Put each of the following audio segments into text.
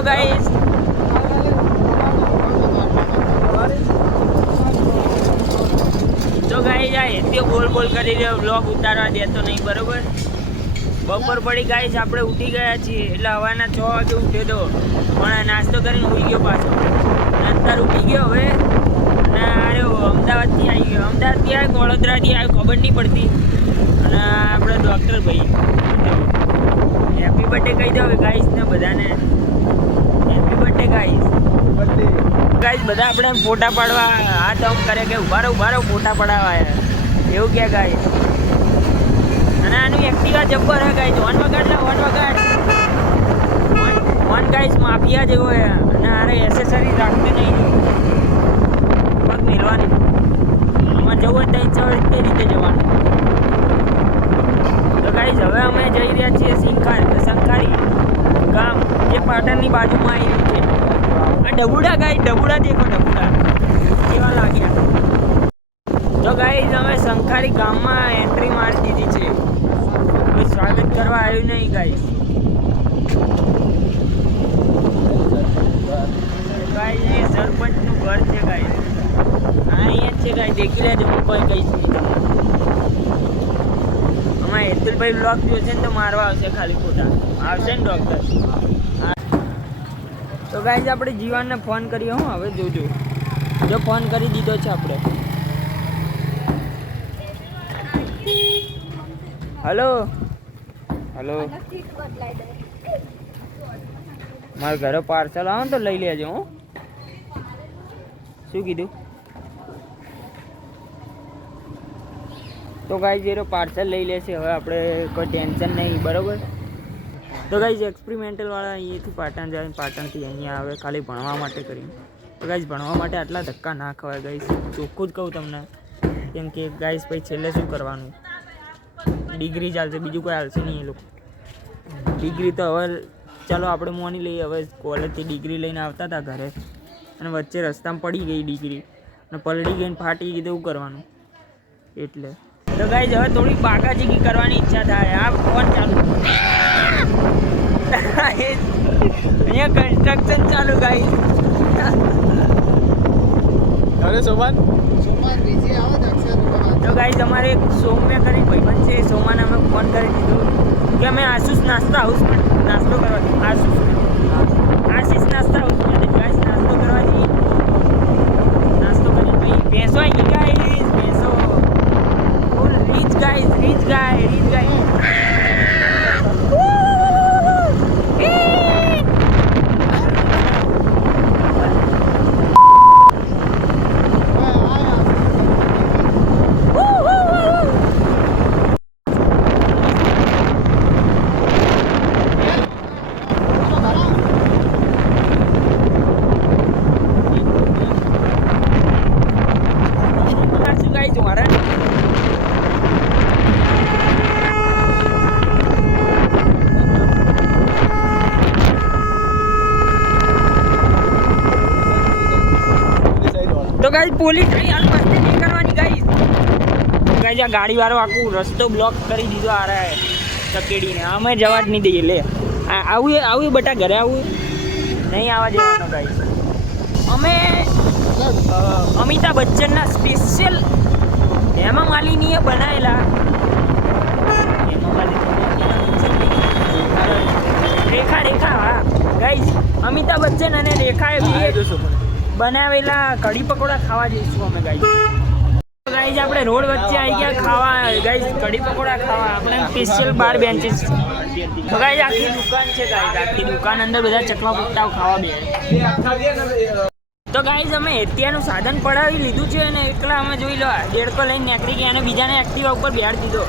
Hello guys, તો guys આ હેતીઓ બોલ કરી રહ્યો, વ્લોગ ઉતારવા દેતો નહીં, બરોબર. બપોર પડી ગાઈસ, આપણે ઉઠી ગયા છીએ. એટલે હવાના 6 વાગે ઉઠ્યો તો, પણ નાસ્તો કરીને ઉઠી ગયો પાછો. અત્યારે ઉઠી ગયો હવે, અને અરે અમદાવાદથી આવી ગયો. અમદાવાદથી આવ્યો, વડોદરાથી આવ્યો, ખબર નહીં પડતી. અને આપણે ડૉક્ટર ભાઈ હેપી બર્થડે કહી દો ગાઈસ ને બધાને. Happy birthday guys. ગાઈસ બધા આપણે ફોટા પાડવા હાથ આમ કરે કે ઉભા રહો ફોટા પડાવવા એવું કે ગાઈસ. અને આનું એક્ટિવા જબ્બર હે ગાઈસ. ઓન વગાડ ઓન ગાઈસ, માફિયા જેવો હે. અને આરે એસેસરી રાખતી નહીં, પગ મેળવાની. આમાં જવું હોય તો તે રીતે જવાનું. તો ગાઈસ હવે અમે જઈ રહ્યા છીએ સંખારી ગામ, જે પાટણની બાજુમાં આવી રહ્યું છે. આ ડબુડા ગાઈસ, ડબુડા દેખો, ડબુડા કેવા લાગ્યા. તો ગાઈસ અમે સંખારી ગામમાં એન્ટ્રી મારી દીધી છે. કોઈ સ્વાગત કરવા આવ્યું નહીં ગાઈસ. ગાઈસ એ સરપંચનું ઘર છે ગાઈસ. હા અહીંયા જ છે ગાઈસ, દેખી લેજો. હું કોઈ કહીશ નહીં. અમારે હેતુલભાઈ બ્લોગ જોશે ને તો મારવા આવશે ખાલી ખોટા. આવશે ને ડૉક્ટર. તો ગાઈસ આપણે જીવાનને ફોન કર્યો. હું હવે જોજો, જો ફોન કરી દીધો છે આપણે. હલો મારા ઘરે પાર્સલ આવો ને તો લઈ લેજો. હું શું કીધું? તો ગાઈસ એરો પાર્સલ લઈ લેશે. હવે આપણે કોઈ ટેન્શન નહીં, બરોબર. તો ગાઈસ એક્સપેરિમેન્ટલ વાળા અહીંયાથી પાટણ જાય, પાટણથી અહીંયા આવે ખાલી ભણવા માટે કરીને. તો ગાઈસ ભણવા માટે આટલા ધક્કા ના ખવાય ગાઈસ, ચોખ્ખું જ કહું તમને. કેમ કે ગાઈસ પછી છેલ્લે શું કરવાનું? ડિગ્રી ચાલશે, બીજું કોઈ હાલશે નહીં. એ લોકો ડિગ્રી તો હવે ચાલો આપણે મોની લઈએ. હવે કોલેજથી ડિગ્રી લઈને આવતા હતા ઘરે, અને વચ્ચે રસ્તામાં પડી ગઈ ડિગ્રી, અને પલળી ગઈને ફાટી ગઈ. તો એવું કરવાનું. એટલે તો ગાઈસ હવે થોડી બાકાચીકી કરવાની ઈચ્છા થાય. આ ફોન ચાલુ, અહીંયા કન્સ્ટ્રક્શન ચાલુ ગાઈસ. અરે સોમાન તો ગાઈસ અમારે એક સૌમ્ય કરી ભાઈબંધ છે, સોમાને અમે ફોન કરી દીધો કે અમે આશીષ નાસ્તા હાઉસમાં નાસ્તો કરવા. આશીષ નાસ્તા હાઉસમાં ગાઈસ નાસ્તો કરવા જઈએ. નાસ્તો કરી ભાઈ ભેંસો આવી ગઈ ગાઈસ, ભેંસો. રીચ ગાઈસ, રીચ ગાય. તો ગાઈસ પોલીસ હાલ મસ્તી નહીં કરવાની ગાઈસ. ગાઈસ આ ગાડીવાળો આખું રસ્તો બ્લોક કરી દીધો આ રહે ચકેડીને. અમે જવા જ નહીં દઈએ. લે આવું બટા ઘરે આવું નહીં આવવા દેવાનો ગાઈસ. અમે અમિતાભ બચ્ચનના સ્પેશિયલ હેમા માલિનીએ બનાવેલા રેખા હા ગાઈસ, અમિતાભ બચ્ચન અને રેખાએ બનાવેલા કઢી પકોડા ખાવા જઈશું અમે ગાઈસ. ગાઈસ આપણે રોડ વચ્ચે આવી ગયા ખાવા ગાઈસ, કઢી પકોડા ખાવા. આપણે સ્પેશિયલ બાર બેન્ચીસ. તો ગાઈસ આખી દુકાન છે ગાઈસ, આખી દુકાન અંદર બધા ચકવા પુટ્ટાઓ ખાવા બે. તો ગાઈસ અમે એતિયાનું સાધન પડાવી લીધું છે, અને એકલા અમે જોઈ લો દેડકો લઈને નીકળી ગયા, અને બીજાને એક્ટિવા ઉપર બેહાડી દીધો.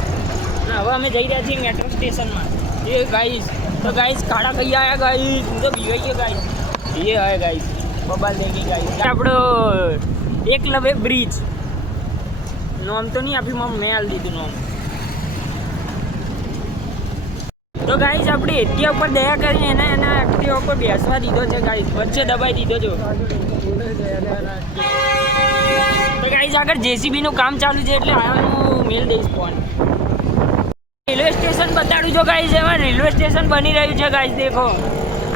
હવે અમે જઈ રહ્યા છીએ મેટ્રો સ્ટેશનમાં. એ ગાઈસ તો ગાઈસ કાળા કઈ આવ્યા ગાઈસ, હું તો બીવાઈ ગયો ગાઈસ. એ હોય ગાઈસ બબાલ દેખી ગાઈસ. આપણો એકલવ્ય બ્રિજ નોમ તો નહીં આપ્યું, મેં હાલ દીધું નોમ. તો ગાઈસ આપણે એટિયા ઉપર દયા કરીને એના એક્ટિવા ઉપર બેસવા દીધો છે ગાઈસ, વચ્ચે દબાઈ દીધો છો. તો ગાઈસ આગળ જેસીબી નું કામ ચાલુ છે, એટલે હું મેલ દઈશ ફોન. રેલવે સ્ટેશન બતાડું છો ગાઈસ, એમાં રેલવે સ્ટેશન બની રહ્યું છે ગાઈસ. દેખો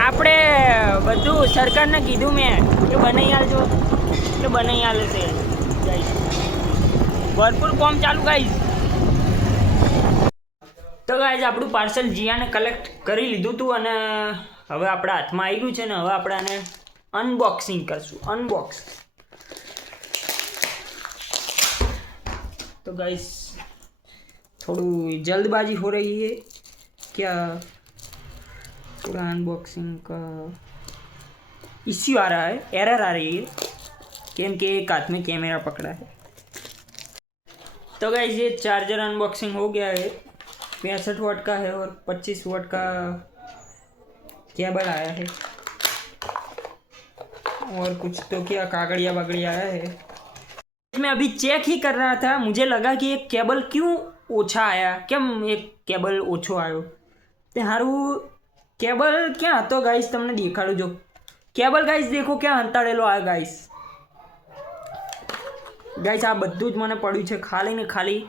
આપણે બધું સરકારને કીધું મેં કે બનાવી આલજો એટલે બનાવી આલે છે ગાઈસ. ભરપૂર કામ ચાલુ ગાઈસ. તો ગાઈસ આપણું પાર્સલ જીયાને કલેક્ટ કરી લીધું હતું અને હવે આપણા હાથમાં આવી ગયું છે ને હવે આપણે આને અનબોક્સિંગ કરશું. અનબોક્સ. तो गाइस थोड़ी जल्दबाजी हो रही है क्या, पूरा अनबॉक्सिंग का इश्यू आ रहा है, एरर आ रही है क्योंकि एक हाथ में कैमरा पकड़ा है. तो गाइस ये चार्जर अनबॉक्सिंग हो गया है. 65 वाट का है और 25 वाट का केबल आया है और कुछ तो क्या कागड़िया बागड़िया आया है. मैं अभी चेक ही कर रहा था, मुझे लगा कि एक केबल क्यों ओछा आया, કેમ એક કેબલ ઓછો આવ્યો તે હારું. કેબલ ક્યાં હતો ગાઈસ તમને દેખાડું. જો કેબલ ગાઈસ દેખો ક્યાં અંતાડેલો આ ગાઈસ. ગાઈસ આ બધું જ મને પડ્યું છે ખાલી ને ખાલી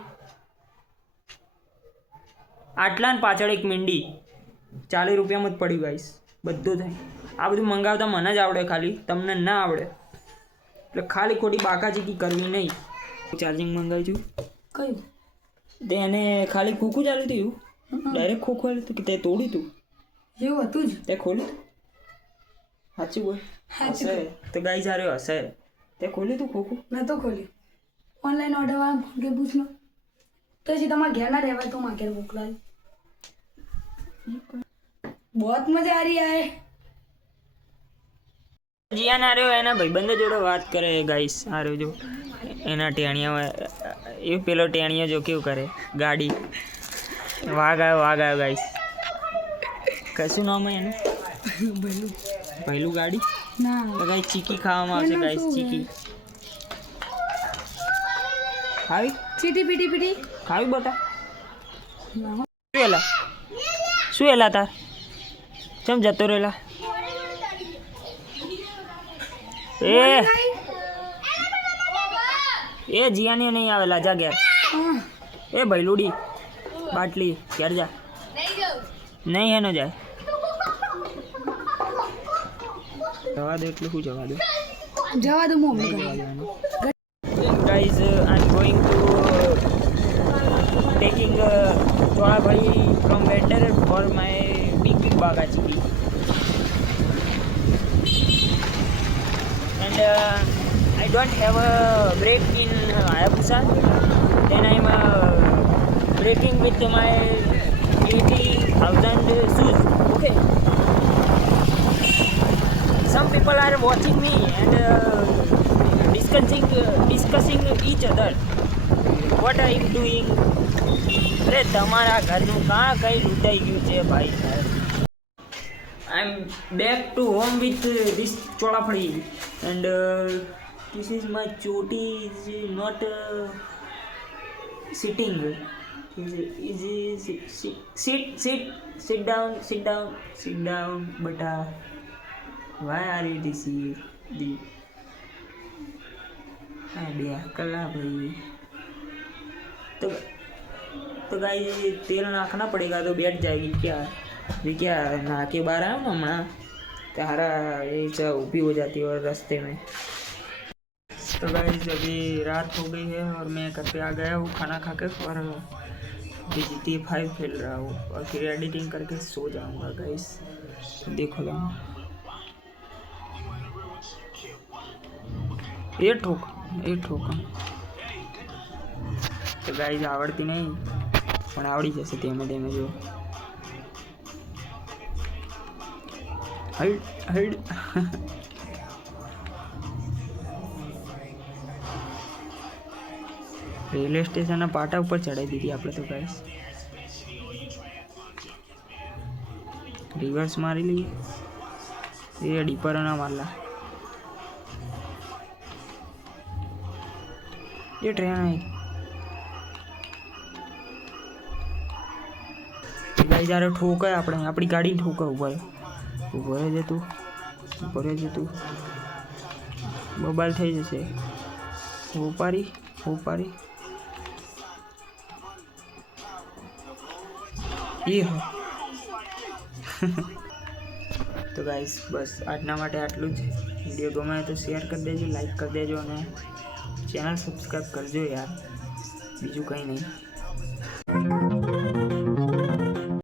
આટલા ને પાછળ એક મીંડી 40 રૂપિયામાં જ પડ્યું ગાઈસ. બધું થાય આ બધું મંગાવતા મને જ આવડે, ખાલી તમને ના આવડે એટલે ખાલી ખોટી બાકાચીકી કરવી નહીં. ચાર્જિંગ મંગાવ્યું છું કયું તેને ખાલી ખોખું ચાલુ થયું, ડાયરેક્ટ ખોખું આવ્યું હતું કે તે તોડ્યું હતું એવું હતું જ તે ખોલ્યું સાચું બોલ. હશે તો ગાઈ સારો હશે તે ખોલ્યું તું ખોખું મેં તો ખોલ્યું ઓનલાઈન ઓર્ડર વાળા ફોન કે પૂછ લો તો પછી તમારા ઘેર ના રહેવાય તો મારા ઘેર મોકલાય. बहुत मजा आ रही है. જીયાન આ રહ્યો એના ભાઈબંધો જોડે વાત કરે ગાઈસ. આ રહ્યો જો એના ટેણિયા એ પેલો ટેણિયો જો કેવું કરે ગાડી. વાઘ આવ્યો ગાઈસ. કશું નામ એનું ભૈલું ગાડી ના તો ગાઈસ ચીકી ખાવામાં આવશે ગાઈસ. ચીકી ખાવી ચીટી પીટી પીટી ખાવી બટા. શું એલા તાર ચમ જતો રહેલા એ જીયાની નહીં આવેલા જા ઘેર. એ ભૈલુડી બાટલી ઘેર જા. નહીં એનો જાય જવા દો એટલું શું જવા દો mummy guys I am going to taking ચોળા ભાઈ from vendor for my big baga chiki and I don't have a brake in Hayabusa, then I'm braking with my 80,000 shoes. Okay, some people are watching me and discussing each other what I am doing. અરે તમારા ઘરનું કાં કઈ લૂંટાઈ ગયું છે ભાઈ સાહેબ. I am back to home with this cholafali and this is my ચોટી is not sitting. sit down બટા. why are you this બે કલા ભાઈ. तो गाइस तेल नाखना पड़ेगा तो बैठ जाएगी क्या. ये क्या नहा के बाहर आया ना हमारा तारा ये सब ऊपी हो जाती है और रास्ते में. तो गाइस अभी रात हो गई है और मैं घर पे आ गया हूँ खाना खा के और GTA 5 खेल रहा हूँ और फिर एडिटिंग करके सो जाऊँगा गाइस. देखो लो ये ठोका तो गाइस आवड़ती नहीं પણ આવડી જશે ધીમે ધીમે. જો હડ રેલવે સ્ટેશનના પાટા ઉપર ચડાવી દીધી આપણે તો ગાઈસ. રિવર્સ મારી લઈએ એ ડીપર ના મારલા. એ ટ્રેન આવી ગાઈ. જ્યારે ઠોકાય આપણે આપણી ગાડીને ઠોકાય. ઊભો રહે તું બબાલ થઈ જશે. ઉપારી એ તો ગાઈસ બસ આજના માટે આટલું જ. વિડીયો ગમે તો શેર કરી દેજો, લાઈક કરી દેજો અને ચેનલ સબસ્ક્રાઈબ કરજો યાર, બીજું કંઈ નહીં.